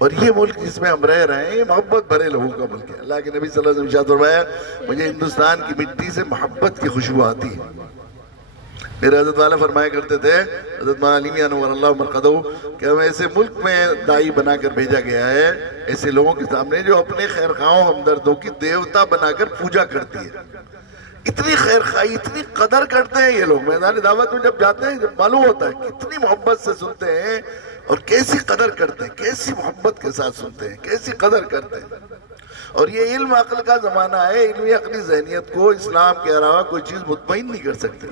اور یہ ملک جس میں ہم رہ رہے ہیں یہ محبت بھرے لوگوں کا ملک ہے. اللہ کے نبی صلی اللہ علیہ وسلم نے فرمایا مجھے ہندوستان کی مٹی سے محبت کی خوشبو آتی ہے. میرے حضرت والا فرمایا کرتے تھے حضرت مولانا علی میاں نور اللہ مرقدہ کہ ہمیں ایسے ملک میں دائی بنا کر بھیجا گیا ہے ایسے لوگوں کے سامنے جو اپنے خیرخواہوں ہمدردوں کی دیوتا بنا کر پوجا کرتی ہے. اتنی خیرخواہی اتنی قدر کرتے ہیں یہ لوگ. میدان دعوت میں جب جاتے ہیں جب معلوم ہوتا ہے کتنی محبت سے سنتے ہیں اور کیسی قدر کرتے ہیں, کیسی محبت کے ساتھ سنتے ہیں, کیسی قدر کرتے ہیں. اور یہ علم عقل کا زمانہ ہے. علمی عقلی ذہنیت کو اسلام کے علاوہ کوئی چیز مطمئن نہیں کر سکتی.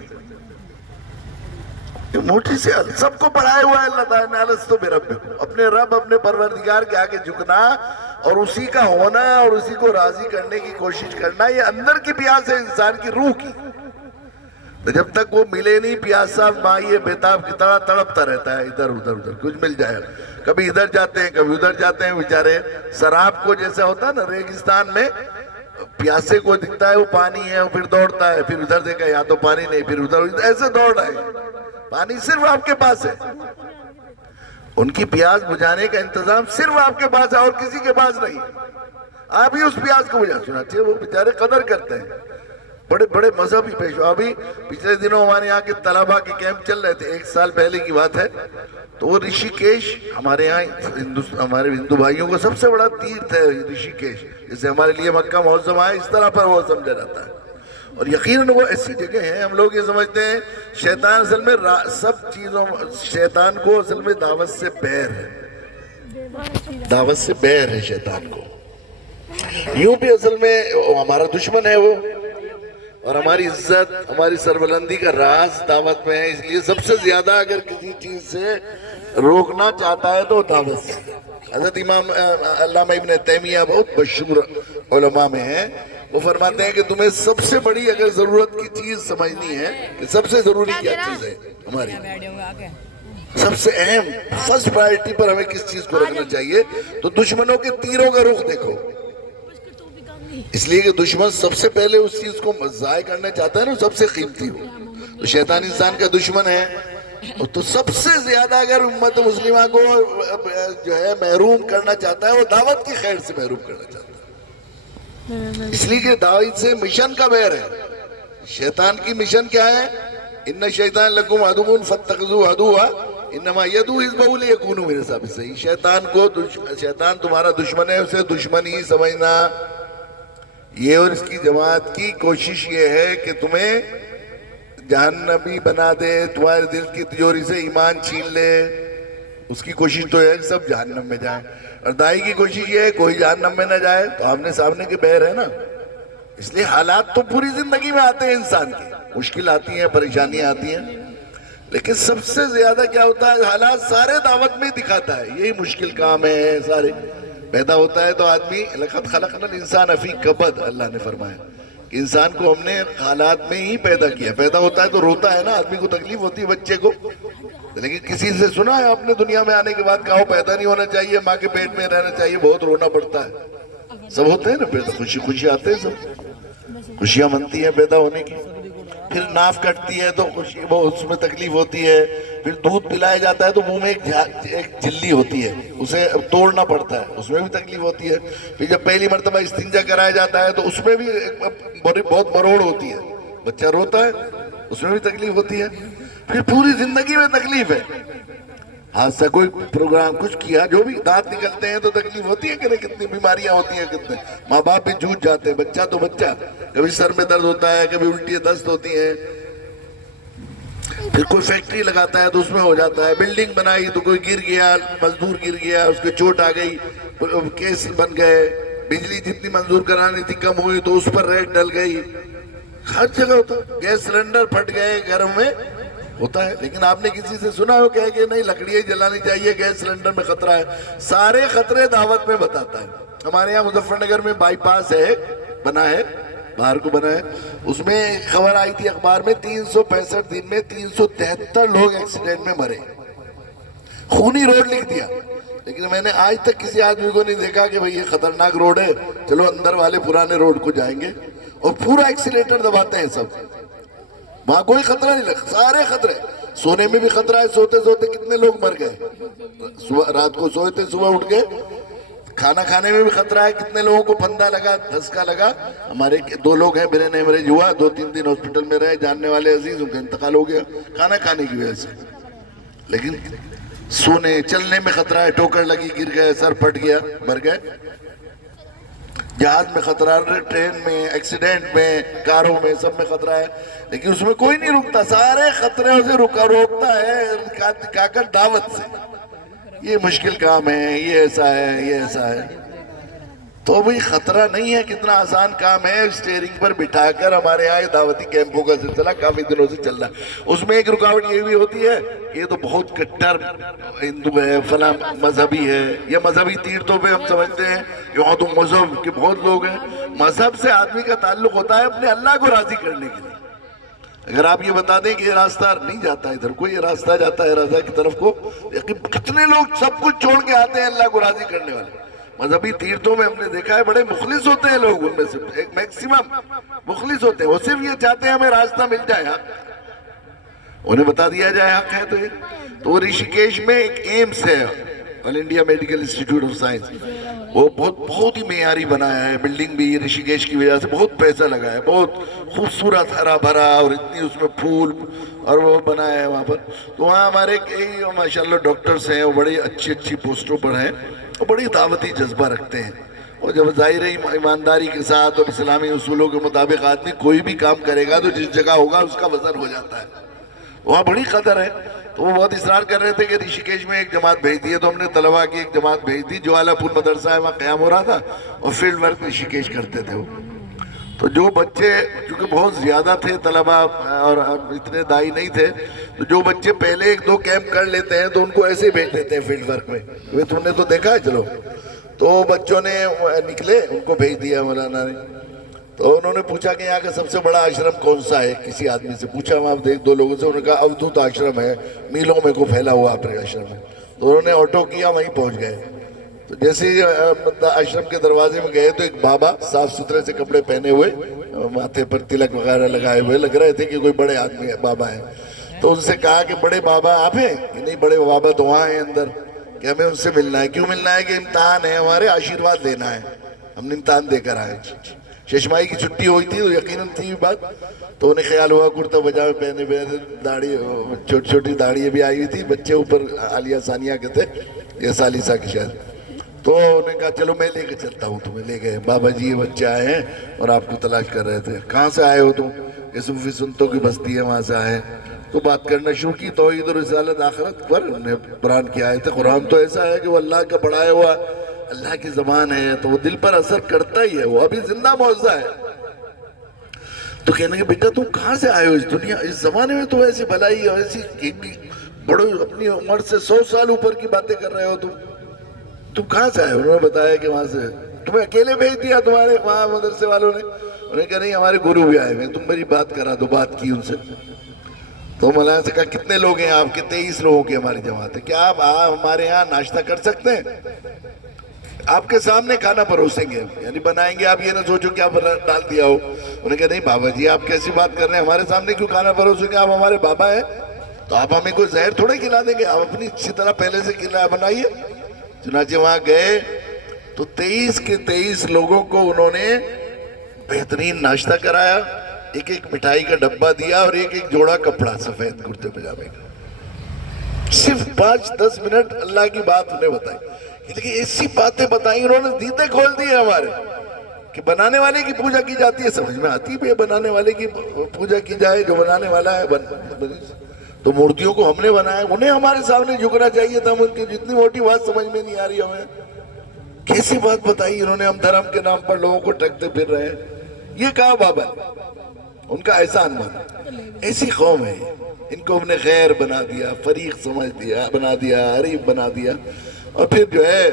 یہ موٹی سے سب کو پڑھائے ہوا ہے اللہ تعالیٰ نے الستو بربکم, اپنے رب اپنے پروردگار کے آگے جھکنا اور اسی کا ہونا اور اسی کو راضی کرنے کی کوشش کرنا. یہ اندر کی پیاس ہے انسان کی روح کی. جب تک وہ ملے نہیں پیاسا مائی بیتاب کی طرح تڑپتا رہتا ہے ادھر ادھر کچھ مل جائے. کبھی ادھر جاتے ہیں کبھی ادھر جاتے ہیں بیچارے. سراب کو جیسا ہوتا ہے نا ریگستان میں پیاسے کو دکھتا ہے وہ پانی ہے, وہ پھر دوڑتا ہے, پھر ادھر دیکھا یا تو پانی نہیں, پھر ادھر ایسے دوڑ رہا ہے. پانی صرف آپ کے پاس ہے. ان کی پیاس بجھانے کا انتظام صرف آپ کے پاس ہے اور کسی کے پاس نہیں. آپ ہی اس پیاس کو بجھا. سنا چاہیے وہ بیچارے قدر کرتے ہیں. بڑے بڑے مذہبی پیشوا بھی پچھلے دنوں ہمارے یہاں کے طلباء کے کیمپ چل رہے تھے. 1 سال پہلے کی بات ہے. تو وہ رشی کیش ہمارے یہاں ہمارے ہندو بھائیوں کا سب سے بڑا تیرتھ ہے رشی کیش. جیسے ہمارے لیے مکہ معظم ہے اس طرح پر وہ سمجھا جاتا ہے. اور یقیناً وہ ایسی جگہ ہیں ہم لوگ یہ سمجھتے ہیں شیطان اصل میں سب چیزوں شیطان کو اصل میں دعوت سے بیر ہے. دعوت سے بیر ہے شیطان کو. یوں بھی اصل میں ہمارا دشمن ہے وہ. اور ہماری عزت ہماری سربلندی کا راز دعوت میں ہے. اس لیے سب سے زیادہ اگر کسی چیز سے روکنا چاہتا ہے تو دعوت سے. حضرت امام علامہ ابن تیمیہ بہت مشہور علماء میں ہیں. وہ فرماتے ہیں کہ تمہیں سب سے بڑی اگر ضرورت کی چیز سمجھنی ہے کہ سب سے ضروری کیا چیز ہے ہماری, سب سے اہم فرسٹ پرائرٹی پر ہمیں کس چیز کو رکھنا چاہیے تو دشمنوں کے تیروں کا رخ دیکھو. اس لیے کہ دشمن سب سے پہلے اس چیز کو ضائع کرنا چاہتا ہے نا سب سے قیمتی ہو. تو شیطان انسان کا دشمن ہے. تو سب سے زیادہ اگر امت مسلمہ کو جو ہے محروم کرنا چاہتا ہے وہ دعوت کی خیر سے محروم کرنا چاہتا ہے. اس لیے کہ دعوت سے مشن کا بیر ہے. شیطان کی مشن کیا ہے؟ ان الشیطان لکم عدو فاتخذوہ عدوا انما یدعو حزبہ لیکونوا من اصحاب السعیر. شیطان تمہارا دشمن ہے, اسے دشمن ہی سمجھنا. یہ اور اس کی جماعت کی کوشش یہ ہے کہ تمہیں جہنمی بنا دے, تمہارے دل کی تجوری سے ایمان چھین لے. اس کی کوشش تو ہے کہ سب جہنم میں جائیں. اور دائی کی کوشش یہ ہے کوئی جہنم میں نہ جائے. تو آمنے سامنے کے بیر ہے نا. اس لیے حالات تو پوری زندگی میں آتے ہیں انسان کی, مشکل آتی ہیں, پریشانیاں آتی ہیں, لیکن سب سے زیادہ کیا ہوتا ہے حالات سارے دعوت میں دکھاتا ہے. یہی مشکل کام ہے سارے. پیدا ہوتا ہے تو آدمی لقد خلقنا الانسان فی کبد, اللہ نے فرمایا کہ انسان کو ہم نے حالات میں ہی پیدا کیا. پیدا ہوتا ہے تو روتا ہے نا, آدمی کو تکلیف ہوتی ہے بچے کو. لیکن کسی سے سنا ہے آپ نے دنیا میں آنے کے بعد کہا پیدا نہیں ہونا چاہیے, ماں کے پیٹ میں رہنا چاہیے, بہت رونا پڑتا ہے. سب ہوتے ہیں نا پیدا, خوشی خوشی آتے ہیں, سب خوشیاں منتی ہیں پیدا ہونے کی. پھر ناف کٹتی ہے تو خوشی وہ اس میں تکلیف ہوتی ہے. پھر دودھ پلایا جاتا ہے تو منہ میں ایک جھلی ہوتی ہے, اسے توڑنا پڑتا ہے, اس میں بھی تکلیف ہوتی ہے. پھر جب پہلی مرتبہ استنجا کرایا جاتا ہے تو اس میں بھی بہت مروڑ ہوتی ہے, بچہ روتا ہے, اس میں بھی تکلیف ہوتی ہے. پھر پوری زندگی میں تکلیف ہے. حادثہ کوئی پروگرام کچھ کیا, جو بھی دانت نکلتے ہیں تو تکلیف ہوتی ہے کہ نہیں, کتنی بیماریاں ہوتی ہیں, کتنے ماں باپ بھی جھوٹ جاتے ہیں. بچہ تو بچہ, کبھی سر میں درد ہوتا ہے, کبھی الٹی دست ہوتی ہیں. پھر کوئی فیکٹری لگاتا ہے تو اس میں ہو جاتا ہے. بلڈنگ بنائی تو کوئی گر گیا, مزدور گر گیا, اس کے چوٹ آ گئی, کیس بن گئے. بجلی جتنی منظور کرانی تھی کم ہوئی تو اس پر ریٹ ڈل گئی. ہر جگہ ہوتا ہے. گیس سلنڈر پھٹ گئے گھر میں ہوتا ہے. لیکن آپ نے کسی سے سنا ہو کہ نہیں لکڑیاں جلانی چاہیے, گیس سلنڈر میں خطرہ ہے. سارے خطرے دعوت میں بتاتا ہے. ہمارے یہاں مظفر نگر میں بائی پاس ہے, بنا ہے, باہر کو بنا ہے. اس میں خبر آئی تھی اخبار میں 365 دن میں 373 لوگ ایکسیڈنٹ میں مرے. خونی روڈ لکھ دیا. لیکن میں نے آج تک کسی آدمی کو نہیں دیکھا کہ بھئی یہ خطرناک روڈ ہے, چلو اندر والے پرانے روڈ کو جائیں گے, اور پورا ایکسیلیٹر دباتے ہیں سب. وہاں کوئی خطرہ نہیں لگا, سارے خطرے. سونے میں بھی خطرہ ہے, سوتے سوتے کتنے لوگ مر گئے. رات کو سوئے تھے, صبح اٹھ گئے کھانا کھانے میں بھی خطرہ ہے. کتنے لوگوں کو پھندا لگا, دھسکا لگا. ہمارے 2 لوگ ہیں, برین ہیمریج ہوا, 2-3 دن ہاسپٹل میں رہے, جاننے والے عزیز, ان کا انتقال ہو گیا کھانا کھانے کی وجہ سے. لیکن سونے چلنے میں خطرہ ہے, ٹھوکر لگی, گر گئے, سر پھٹ گیا, مر گئے. جہاز میں خطرہ, ٹرین میں, ایکسیڈنٹ میں, کاروں میں, سب میں خطرہ ہے. لیکن اس میں کوئی نہیں رکتا, سارے خطرے سے روکتا ہے دکھا کر دعوت سے. یہ مشکل کام ہے, یہ ایسا ہے, یہ ایسا ہے. تو بھئی خطرہ نہیں ہے, کتنا آسان کام ہے. اسٹیئرنگ پر بٹھا کر ہمارے یہاں دعوتی کیمپوں کا سلسلہ کافی دنوں سے چل رہا ہے. اس میں ایک رکاوٹ یہ بھی ہوتی ہے کہ یہ تو بہت کٹر ہندو ہے, فلاں مذہبی ہے. یہ مذہبی تیر تو پہ ہم سمجھتے ہیں یہاں تو مذہب کے بہت لوگ ہیں. مذہب سے آدمی کا تعلق ہوتا ہے اپنے اللہ کو راضی کرنے کے لیے. اگر آپ یہ بتا دیں کہ یہ راستہ نہیں جاتا ادھر کو, یہ راستہ جاتا ہے رضا کی طرف کو, کتنے لوگ سب کچھ چھوڑ کے آتے ہیں اللہ کو راضی کرنے والے. مذہبی تیرتوں میں ہم نے دیکھا ہے بڑے مخلص ہوتے ہیں لوگ, ان میں سے ایک میکسیمم مخلص ہوتے ہیں. وہ صرف یہ چاہتے ہیں ہمیں راستہ مل جائے, انہیں بتا دیا جائے حق ہے. تو رشیکیش میں ایک ایمس ہے, All India Medical Institute of Science. وہ بہت ہی معیاری بنایا ہے, بلڈنگ بھی رشیکیش کی وجہ سے بہت پیسہ لگا ہے, بہت خوبصورت ہرا بھرا, اور اتنی اس میں پھول اور وہ بنایا ہے وہاں پر. تو وہاں ہمارے کئی ماشاءاللہ ڈاکٹرز ہیں, وہ بڑی اچھی پوسٹوں پر ہیں, وہ بڑی دعوتی جذبہ رکھتے ہیں. اور جب ظاہر ایمانداری کے ساتھ اور اسلامی اصولوں کے مطابق آدمی کوئی بھی کام کرے گا تو جس جگہ ہوگا اس کا وزن ہو جاتا ہے. وہاں بڑی قدر ہے. تو وہ بہت اصرار کر رہے تھے کہ رشیکیش میں ایک جماعت بھیج دی ہے. تو ہم نے طلباء کی ایک جماعت بھیج دی. جوالا پور مدرسہ ہے, وہاں قیام ہو رہا تھا, اور فیلڈ ورک رشیکیش کرتے تھے وہ. تو جو بچے, چونکہ بہت زیادہ تھے طلباء اور اتنے دائی نہیں تھے, تو جو بچے پہلے 1-2 کیمپ کر لیتے ہیں تو ان کو ایسے ہی بھیج دیتے ہیں فیلڈ ورک میں. تم نے تو دیکھا ہے, چلو. تو بچوں نے نکلے, ان کو بھیج دیا مولانا نے. تو انہوں نے پوچھا کہ یہاں کا سب سے بڑا آشرم کون سا ہے, کسی آدمی سے پوچھا وہاں 1-2 لوگوں سے. انہوں نے کہا اودھوت آشرم ہے, میلوں میں کو پھیلا ہوا اپنے آشرم ہے. تو انہوں نے آٹو کیا, وہیں پہنچ گئے. تو جیسے ہی آشرم کے دروازے میں گئے تو ایک بابا صاف ستھرے سے کپڑے پہنے ہوئے, ماتھے پر تلک وغیرہ لگائے ہوئے, لگ رہے تھے کہ کوئی بڑے آدمی بابا ہیں. تو ان سے کہا کہ بڑے بابا آپ ہیں؟ کہ نہیں, بڑے بابا تو وہاں ہیں اندر, کہ ہمیں ان سے ملنا ہے. کیوں ملنا ہے؟ کہ امتحان ہے ہمارے, آشیرواد لینا ہے, ہم نے امتحان دے کر آئے. ششمائی کی چھٹی ہوئی تھی تو یقیناً تھی بات. تو انہیں خیال ہوا کرتا پجامے پہنے ہوئے, داڑھی, چھوٹی چھوٹی داڑھی بھی آئی ہوئی تھی. بچے اوپر عالیہ ثانیہ کے تھے, یا ثالثہ کے شاید. تو انہوں نے کہا چلو میں لے کے چلتا ہوں تمہیں. لے گئے. بابا جی یہ بچے آئے ہیں اور آپ کو تلاش کر رہے تھے. کہاں سے آئے ہو تم؟ کہ صوفی سنتوں کی بستی ہے, وہاں سے آئے. تو بات کرنا شروع کی توحید و رسالت آخرت پر. انہیں قرآن کی آیت ہے. قرآن تو ایسا ہے کہ وہ اللہ کا پڑھایا ہوا اللہ کی زبان ہے, تو وہ دل پر اثر کرتا ہی ہے, وہ ابھی زندہ معجزہ ہے. تو کہنے کہ بیٹا تم کہاں سے آئے ہو اس دنیا, اس زمانے میں تو ایسی بھلائی اور ایسی بڑوں اپنی عمر سے 100 سال اوپر کی باتیں کر رہے ہو تم کہاں سے آئے ہو؟ انہوں نے بتایا کہ وہاں سے. تمہیں اکیلے بھیج دیا تمہارے وہاں مدرسے والوں نے؟ انہوں نے کہا نہیں, ہمارے گرو بھی آئے ہوئے, تم میری بات کرا دو. بات کی ان سے. تو مولانا سے کہا کتنے لوگ ہیں آپ کے؟ 23 لوگوں کی ہماری جماعت ہے. کیا آپ ہمارے یہاں ناشتہ کر سکتے ہیں؟ آپ کے سامنے کھانا پروسیں گے, یعنی بنائیں گے, آپ یہ نہ سوچو کہ آپ ڈال دیا ہو. انہوں نے کہا نہیں بابا جی آپ کیسی بات کر رہے ہیں, ہمارے سامنے کیوں کھانا پروسیں گے, آپ ہمارے بابا ہیں. تو آپ ہمیں کوئی زہر تھوڑے کھلا دیں گے, آپ اپنی اچھی طرح پہلے سے بنائیے. چنانچہ وہاں گئے تو 23 کے 23 لوگوں کو انہوں نے بہترین ناشتہ کرایا, ایک مٹھائی کا ڈبہ دیا, اور ایک جوڑا کپڑا سفید کرتے پجامے کا. صرف 5-10 منٹ اللہ کی بات انہیں بتائی. لیکن ایسی باتیں بتائیں انہوں نے, دیدے کھول دیے ہمارے, کہ بنانے والے کی پوجا کی جاتی ہے. سمجھ میں آتی ہے بنانے والے کی پوجا کی جائے, جو بنانے والا ہے. تو مورتیوں کو ہم نے بنایا, انہیں ہمارے سامنے جھکنا چاہیے تھا. ان کی جتنی موٹی بات سمجھ میں نہیں آ رہی ہمیں. کیسی بات بتائی انہوں نے, ہم دھرم کے نام پر لوگوں کو ٹھگتے پھر رہے ہیں. یہ کہا بابا, ان کا احسان مانا. ایسی قوم ہے, ان کو ہم نے خیر بنا دیا, فریق سمجھ دیا, بنا دیا, حریف بنا دیا. اور پھر جو ہے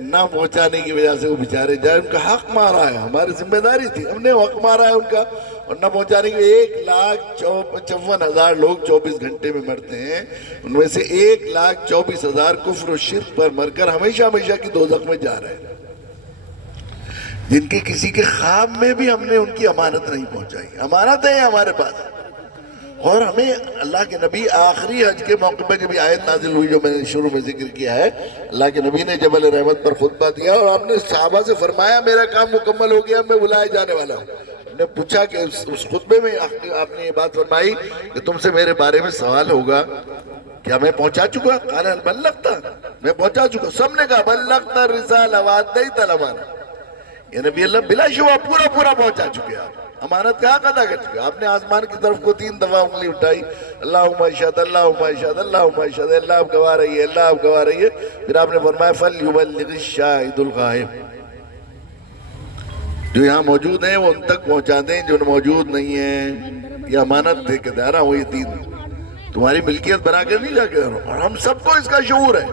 نہ پہنچانے کی وجہ سے وہ بیچارے جائے, ان کا حق مارا ہے. ہماری ذمہ داری تھی, ہم نے حق مارا ہے ان کا. اور نہ پہنچانے کی 1,54,000 لوگ 24 گھنٹے میں مرتے ہیں. ان میں سے 1,24,000 کفر و شرک پر مر کر ہمیشہ ہمیشہ کی دوزخ میں جا رہے ہیں, جن کے کسی کے خواب میں بھی ہم نے ان کی امانت نہیں پہنچائی. امانت ہے ہمارے پاس, اور ہمیں اللہ کے نبی آخری حج کے موقع پر جب یہ آیت نازل ہوئی جو میں نے شروع میں ذکر کیا ہے، اللہ کے نبی نے جبل رحمت پر خطبہ دیا اور آپ نے صحابہ سے فرمایا میرا کام مکمل ہو گیا، میں بلائے جانے والا ہوں۔ نے پوچھا کہ اس خطبے میں آپ نے یہ بات فرمائی کہ تم سے میرے بارے میں سوال ہوگا، کیا میں پہنچا چکا؟ قال بلغت، میں پہنچا چکا۔ سب نے کہا بلغت الرسالہ وادیت الامانہ، یہ نبی اللہ بلا شبہ پورا پورا پہنچا چکے آپ، امانت کا حق ادا کر چکے۔ آپ نے آسمان کی طرف کو 3 دفعہ انگلی اٹھائی، اللہم اشہد اللہم اشہد اللہم اشہد، اللہ آپ گواہ رہی ہے، اللہ آپ گواہ رہی ہے۔ پھر آپ نے فرمایا فَلْيُبَلِّغِ الشَّاهِدُ الْغَائِبُ، جو یہاں موجود ہیں وہ ان تک پہنچا دیں جو موجود نہیں ہیں۔ یہ امانت دے کے دے رہا ہوں، یہ دین تمہاری ملکیت بنا کے نہیں جا کے دے رہا ہوں، اور ہم سب کو اس کا شعور ہے،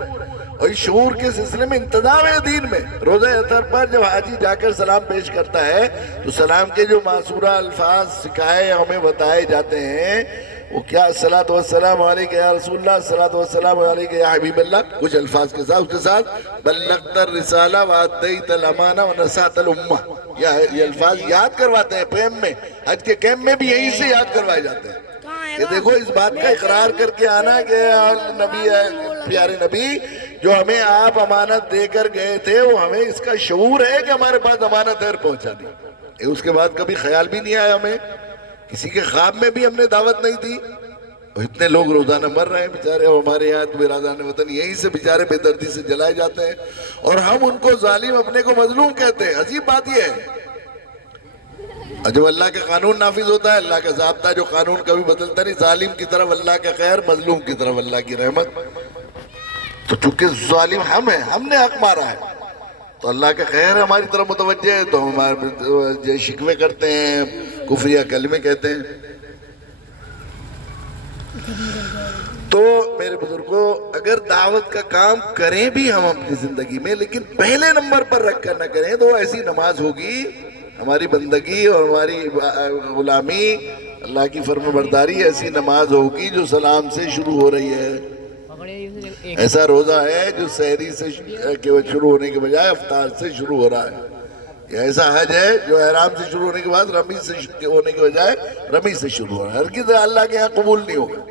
اور اس شعور کے سلسلے میں انتظام ہے دین میں۔ روزہ اطہر پر جب حاجی جا کر سلام پیش کرتا ہے تو سلام کے جو معصورہ الفاظ سکھائے ہمیں بتائے جاتے ہیں وہ کیا، الصلاۃ والسلام علیک یا رسول اللہ، الصلاۃ والسلام علیک یا حبیب اللہ، کچھ الفاظ کے ساتھ، اس کے ساتھ بلغت الرسالہ وادیت الامانہ ونصحت الامہ، یہ الفاظ یاد کرواتے ہیں پیم میں، حج کے کیمپ میں بھی یہیں سے یاد کروائے جاتے ہیں کہ دیکھو اس بات کا اقرار کر کے آنا کہ نبی ہے، پیارے نبی جو ہمیں آپ امانت دے کر گئے تھے وہ ہمیں اس کا شعور ہے کہ ہمارے پاس امانت ہے پہنچانی۔ اس کے بعد کبھی خیال بھی نہیں آیا ہمیں، کسی کے خواب میں بھی ہم نے دعوت نہیں دی، اور اتنے لوگ روزانہ مر رہے ہیں بیچارے، اور ہمارے یہاں برادران وطن یہیں سے بیچارے بے دردی سے جلائے جاتے ہیں، اور ہم ان کو ظالم اپنے کو مظلوم کہتے ہیں۔ عجیب بات یہ ہے، اور جب اللہ کا قانون نافذ ہوتا ہے، اللہ کا ضابطہ جو قانون کبھی بدلتا نہیں، ظالم کی طرف اللہ کا خیر، مظلوم کی طرف اللہ کی رحمت، تو چونکہ ظالم ہم ہیں، ہم نے حق مارا ہے، تو اللہ کا خیر ہماری طرف متوجہ ہے، تو ہم ہمارے شکوے کرتے ہیں، کفریہ کلمے کہتے ہیں۔ تو میرے بزرگوں، اگر دعوت کا کام کریں بھی ہم اپنی زندگی میں، لیکن پہلے نمبر پر رکھ کر نہ کریں تو ایسی نماز ہوگی، ہماری بندگی اور ہماری غلامی، اللہ کی فرم برداری ایسی نماز ہوگی جو سلام سے شروع ہو رہی ہے، ایسا روزہ ہے جو سحری سے شروع ہونے کے بجائے افطار سے شروع ہو رہا ہے، یہ ایسا حج ہے جو احرام سے شروع ہونے کے بعد رمی سے ہونے کے بجائے رمی سے شروع ہو رہا ہے، ہرگز اللہ کے یہاں قبول نہیں ہوگا۔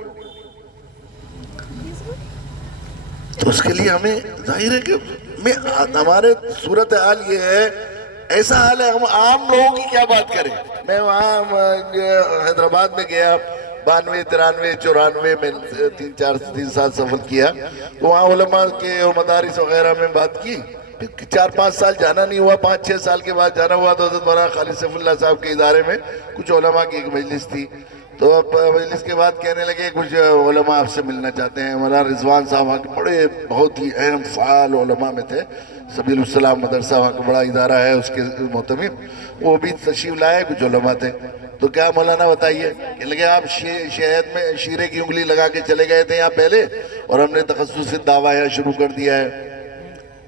تو اس کے لیے ہمیں ظاہر ہے کہ ہمارے صورتحال یہ ہے، ایسا حال ہے، ہم عام لوگوں کی کیا بات کریں۔ میں وہاں حیدرآباد میں گیا 92 93 94 میں 3 سال سفر کیا، تو وہاں علماء کے اور مدارس وغیرہ میں بات کی، 4-5 سال جانا نہیں ہوا، 5-6 سال کے بعد جانا ہوا، تو حضرت مولانا خالد سیف اللہ صاحب کے ادارے میں کچھ علماء کی ایک مجلس تھی، تو مجلس کے بعد کہنے لگے کچھ علماء آپ سے ملنا چاہتے ہیں۔ مولانا رضوان صاحب وہاں کے بڑے بہت ہی اہم فعال علماء میں تھے، سبیل السلام مدرسہ وہاں کا بڑا ادارہ ہے، اس کے محتمم وہ بھی تشریف لائے، کچھ علماء تھے۔ تو کیا مولانا بتائیے کہ لگے آپ شہد میں شیرے کی انگلی لگا کے چلے گئے تھے یہاں پہلے، اور ہم نے تخصص دعویٰ یہاں شروع کر دیا ہے،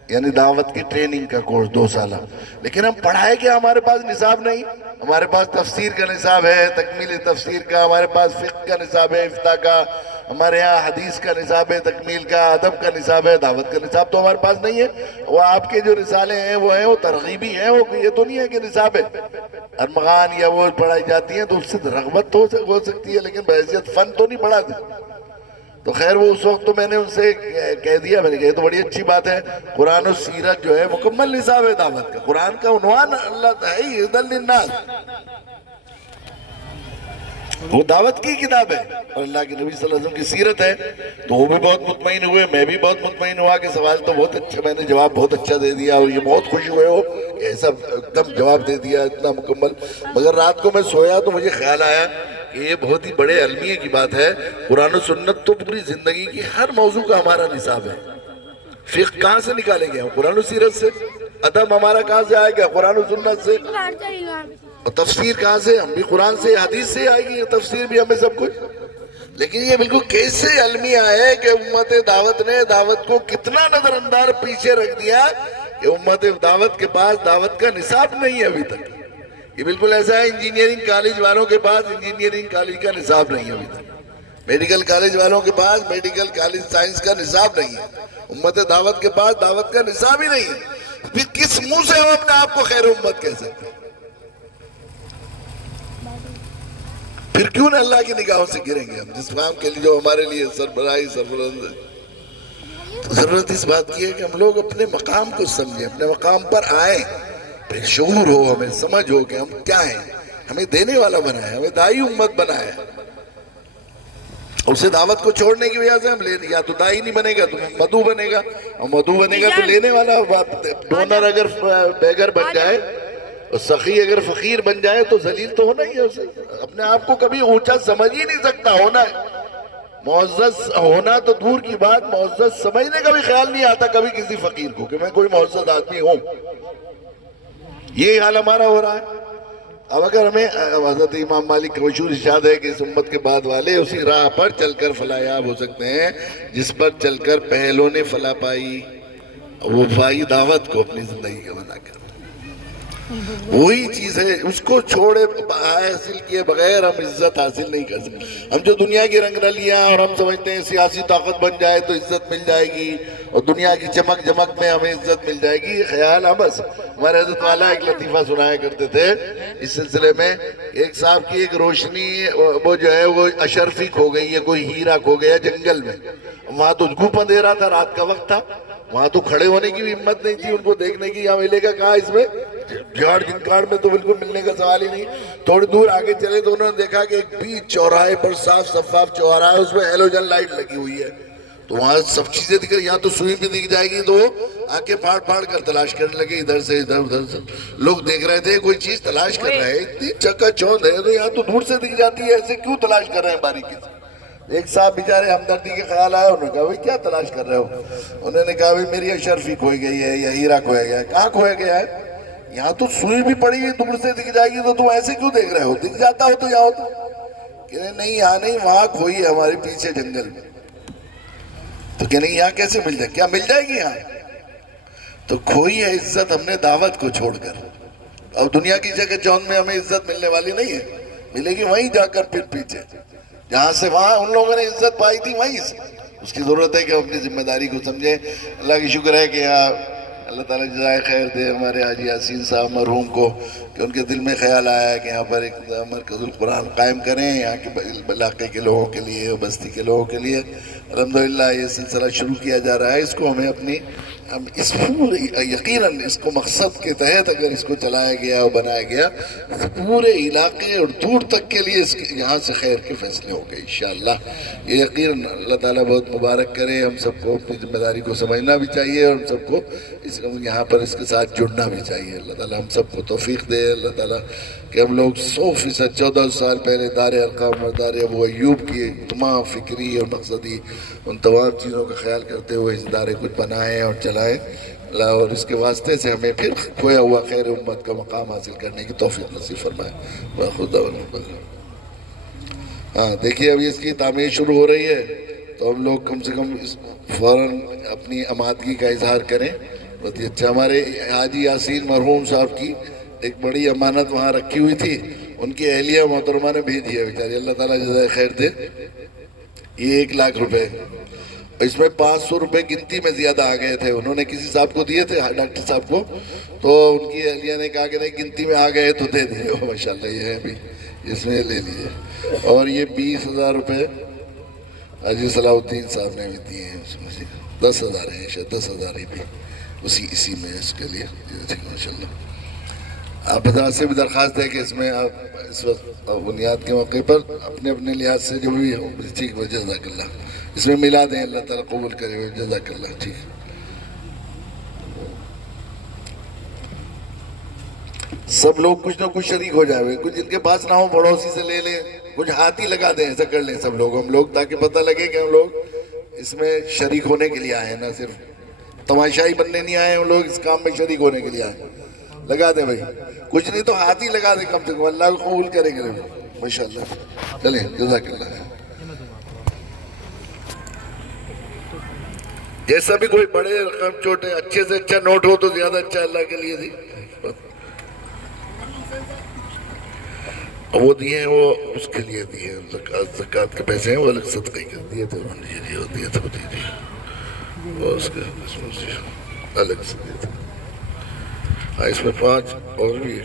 یعنی دعوت کی ٹریننگ کا کورس 2 سالہ، لیکن ہم پڑھائے کہ ہمارے پاس نصاب نہیں، ہمارے پاس تفسیر کا نصاب ہے، تکمیل تفسیر کا، ہمارے پاس فقہ کا نصاب ہے، افتاء کا، ہمارے یہاں حدیث کا نصاب ہے، تکمیل کا، ادب کا نصاب ہے، دعوت کا نصاب تو ہمارے پاس نہیں ہے۔ وہ آپ کے جو رسالے ہیں وہ ہیں، وہ ترغیبی ہیں، وہ یہ تو نہیں ہے کہ نصاب ہے، ارمغان یا وہ پڑھائی جاتی ہیں تو اس سے رغبت تو ہو سکتی ہے، لیکن بحیثیت فن تو نہیں پڑھا دیں۔ تو خیر وہ اس وقت تو میں نے ان سے کہہ دیا، میں نے کہا یہ تو بڑی اچھی بات ہے، قرآن و سیرت جو ہے مکمل نصاب ہے دعوت کا، قرآن کا عنوان اللہ ہے ہدی للناس، وہ دعوت کی کتاب ہے، اور اللہ کے نبی صلی اللہ علیہ وسلم کی سیرت ہے۔ تو وہ بھی بہت مطمئن ہوئے، میں بھی بہت مطمئن ہوا کہ سوال تو بہت اچھا، میں نے جواب بہت اچھا دے دیا، اور یہ بہت خوشی ہوئے ہو کہ ایسا ایک دم جواب دے دیا اتنا مکمل۔ مگر رات کو میں سویا تو مجھے خیال آیا کہ یہ بہت ہی بڑے علمیے کی بات ہے، قرآن و سنت تو پوری زندگی کی ہر موضوع کا ہمارا نصاب ہے۔ فقہ کہاں سے نکالیں گے ہم؟ قرآن و سیرت سے۔ ادب ہمارا کہاں سے آئے گا؟ قرآن و سنت سے۔ اور تفسیر کہاں سے؟ ہم بھی قرآن سے، حدیث سے آئے گی، تفسیر بھی ہمیں سب کچھ۔ لیکن یہ بالکل کیسے علمیہ ہے کہ امت دعوت نے دعوت کو کتنا نظر انداز پیچھے رکھ دیا کہ امت دعوت کے پاس دعوت کا نصاب نہیں ہے ابھی تک۔ یہ بالکل ایسا ہے انجینئرنگ کالج والوں کے پاس انجینئرنگ کالج کا نصاب نہیں ہے ابھی تک، میڈیکل کالج والوں کے پاس میڈیکل کالج سائنس کا نصاب نہیں ہے، امت دعوت کے پاس دعوت کا نصاب ہی نہیں ہے۔ پھر کس منہ سے ہم اپنے آپ کو خیر امت کہہ سکتے ہیں؟ پھر کیوں نہ اللہ کی نگاہوں سے گریں گے ہم جس کام کے لیے جو ہمارے لیے سربراہی سربلند ہے. تو ضرورت اس بات کی ہے کہ ہم لوگ اپنے مقام کو سمجھیں، اپنے مقام پر آئیں، پھر شعور ہو، ہمیں سمجھ ہو کہ ہم کیا ہیں. ہمیں دینے والا بنایا ہے، ہمیں دائی امت بنایا ہے. اسے دعوت کو چھوڑنے کی وجہ سے ہم یا تو دائی نہیں بنے گا تو مدعو بنے گا، اور مدعو بنے گا تو لینے والا. ڈونر اگر بیگر بن جائے اور سخی اگر فقیر بن جائے تو ذلیل تو ہونا ہی ہے. اسے اپنے آپ کو کبھی اونچا سمجھ ہی نہیں سکتا. ہونا ہے معزز، ہونا تو دور کی بات، معزز سمجھنے کا بھی خیال نہیں آتا کبھی کسی فقیر کو کہ میں کوئی معزز آدمی ہوں. یہی حال ہمارا ہو رہا ہے. اب اگر ہمیں حضرت امام مالک کا مشہور ارشاد ہے کہ اس امت کے بعد والے اسی راہ پر چل کر فلاح یاب ہو سکتے ہیں جس پر چل کر پہلوں نے فلاح پائی، وہ پائی دعوت کو اپنی زندگی کا بنا کر. وہی چیز ہے، اس کو چھوڑے حاصل کیے بغیر ہم عزت حاصل نہیں کر سکتے. ہم جو دنیا کی رنگ رلیاں اور ہم سمجھتے ہیں سیاسی طاقت بن جائے تو عزت مل جائے گی اور دنیا کی چمک جمک میں ہمیں عزت مل جائے گی، یہ خیال ہے بس. ہمارے حضرت والا ایک لطیفہ سنایا کرتے تھے اس سلسلے میں. ایک صاحب کی ایک روشنی وہ جو ہے وہ اشرفی کھو گئی ہے، کوئی ہیرا کھو گیا جنگل میں. وہاں تو گھوپ اندھیرا تھا، رات کا وقت تھا، وہاں تو کھڑے ہونے کی بھی ہمت نہیں تھی ان کو دیکھنے کی. یہاں ملے گا کہاں اس میں جھاڑ جھنکاڑ میں تو بالکل ملنے کا سوال ہی نہیں. تھوڑی دور آگے چلے تو انہوں نے دیکھا کہ ایک بیچ چوراہے پر صاف شفاف چوراہا ہے، اس میں ہیلوجن لائٹ لگی ہوئی ہے. تو وہاں سب چیزیں دکھ رہی، یہاں تو سوئی بھی دکھ جائے گی. تو آنکھیں پھاڑ پھاڑ کر تلاش کرنے لگے، ادھر سے ادھر ادھر سے. لوگ دیکھ رہے تھے کوئی چیز تلاش کر رہے ہیں، اتنی چکا چوند ہے تو یہاں تو دور سے دکھ جاتی ہے، ایسے کیوں تلاش کر رہے ہیں باریکی سے. ایک صاحب بیچارے ہمدردی کے خیال آیا، انہوں نے کہا بھائی کیا تلاش کر رہے ہو. انہوں نے کہا بھائی میری اشرفی کھوئی گئی ہے یا ہیرا کھویا گیا ہے. کہاں کھویا گیا ہے؟ یہاں تو سوئی بھی پڑی ہوئی دور سے دکھ جائے گی تو تم ایسے کیوں دیکھ رہے ہو، دکھ جاتا ہو تو یہاں ہوتا. کہنے نہیں یہاں نہیں، وہاں کھوئی ہے ہمارے پیچھے جنگل میں. تو کہنے یہاں کیسے مل جائے، کیا مل جائے گی یہاں؟ تو کھوئی ہے عزت ہم نے دعوت کو چھوڑ کر. اور دنیا کی جگہ جون میں ہمیں عزت ملنے والی نہیں ہے، ملے گی وہیں جا کر پھر پیچھے جہاں سے وہاں ان لوگوں نے عزت پائی تھی وہیں سے. اس کی ضرورت ہے کہ ہم اپنی ذمہ داری کو سمجھیں. اللہ کی شکر ہے کہ یہاں اللہ تعالیٰ جزائے خیر دے ہمارے حاجی یاسین صاحب مرحوم کو کہ ان کے دل میں خیال آیا ہے کہ یہاں پر ایک مرکز القرآن قائم کریں یہاں کے علاقے کے لوگوں کے لیے، بستی کے لوگوں کے لیے. الحمدللہ یہ سلسلہ شروع کیا جا رہا ہے. اس کو ہمیں اپنی اس پورے یقیناً اس کو مقصد کے تحت اگر اس کو چلایا گیا اور بنایا گیا تو پورے علاقے اور دور تک کے لیے یہاں سے خیر کے فیصلے ہوں گے انشاءاللہ. یہ یقیناً اللہ تعالیٰ بہت مبارک کرے. ہم سب کو اپنی ذمہ داری کو سمجھنا بھی چاہیے اور ہم سب کو یہاں پر اس کے ساتھ جڑنا بھی چاہیے. اللہ تعالیٰ ہم سب کو توفیق دے. اللہ تعالیٰ کہ ہم لوگ 100% 14 سال پہلے دار ارقام اور دار ابو ایوب کی تمام فکری اور مقصدی ان تمام چیزوں کا خیال کرتے ہوئے اس ادارے کو بنائیں اور چلائیں. اللہ اور اس کے واسطے سے ہمیں پھر کھویا ہوا خیر امت کا مقام حاصل کرنے کی توفیق نصیب فرمائے. خدا ہاں دیکھیے ابھی اس کی تعمیر شروع ہو رہی ہے تو ہم لوگ کم سے کم فوراً اپنی امادگی کا اظہار کریں. بہت ہی اچھا. ہمارے حاجی یاسین مرحوم صاحب کی ایک بڑی امانت وہاں رکھی ہوئی تھی، ان کی اہلیہ محترمہ نے بھیج دیا بیچاری، اللہ تعالیٰ جزائے خیر دے. یہ 1 لاکھ روپے، اس میں 500 روپے گنتی میں زیادہ آ گئے تھے. انہوں نے کسی صاحب کو دیے تھے ڈاکٹر صاحب کو، تو ان کی اہلیہ نے کہا کہ نہیں گنتی میں آ گئے تو دے دیے. ماشاءاللہ یہ ہے بھی، اس میں لے لیجیے. اور یہ 20,000 روپے حاجی صلاح الدین صاحب نے بھی دیے ہیں. اس میں سے 10,000 ہیں، شاید 10,000 ہی بھی اسی میں اس کے لیے. ماشاءاللہ آپ حضرات سے بھی درخواست ہے کہ اس میں آپ اس وقت بنیاد کے موقع پر اپنے اپنے لحاظ سے جو بھی ہو ٹھیک ہو، جزاک اللہ اس میں ملا دیں. اللہ تعالیٰ قبول کرے ہوئے، جزاک اللہ. ٹھیک سب لوگ کچھ نہ کچھ شریک ہو جائے، کچھ جن کے پاس نہ ہو پڑوسی سے لے لیں، کچھ ہاتھ ہی لگا دیں، ایسا کر لیں سب لوگ ہم لوگ، تاکہ پتہ لگے کہ ہم لوگ اس میں شریک ہونے کے لیے آئے ہیں، نہ صرف تماشائی بننے نہیں آئے. ہم لوگ اس کام میں شریک ہونے کے لیے آئے. لگا دیں بھائی، کچھ نہیں تو ہاتھ ہی لگا دیں کم سے کم. اللہ کو قبول کریں گے ماشاءاللہ. چلیں جزاک اللہ. جیسا بھی کوئی بڑے رقم چھوٹے اچھے سے اچھا نوٹ ہو تو زیادہ اچھا اللہ کے لیے. دی وہ دیے ہیں، وہ اس کے لیے دیے ہیں، زکوٰۃ کے پیسے ہیں وہ الگ صدقے کے دیے تھے. دیے تھے وہ اس کے الگ سے دیے تھے. اس میں 5 اور بھی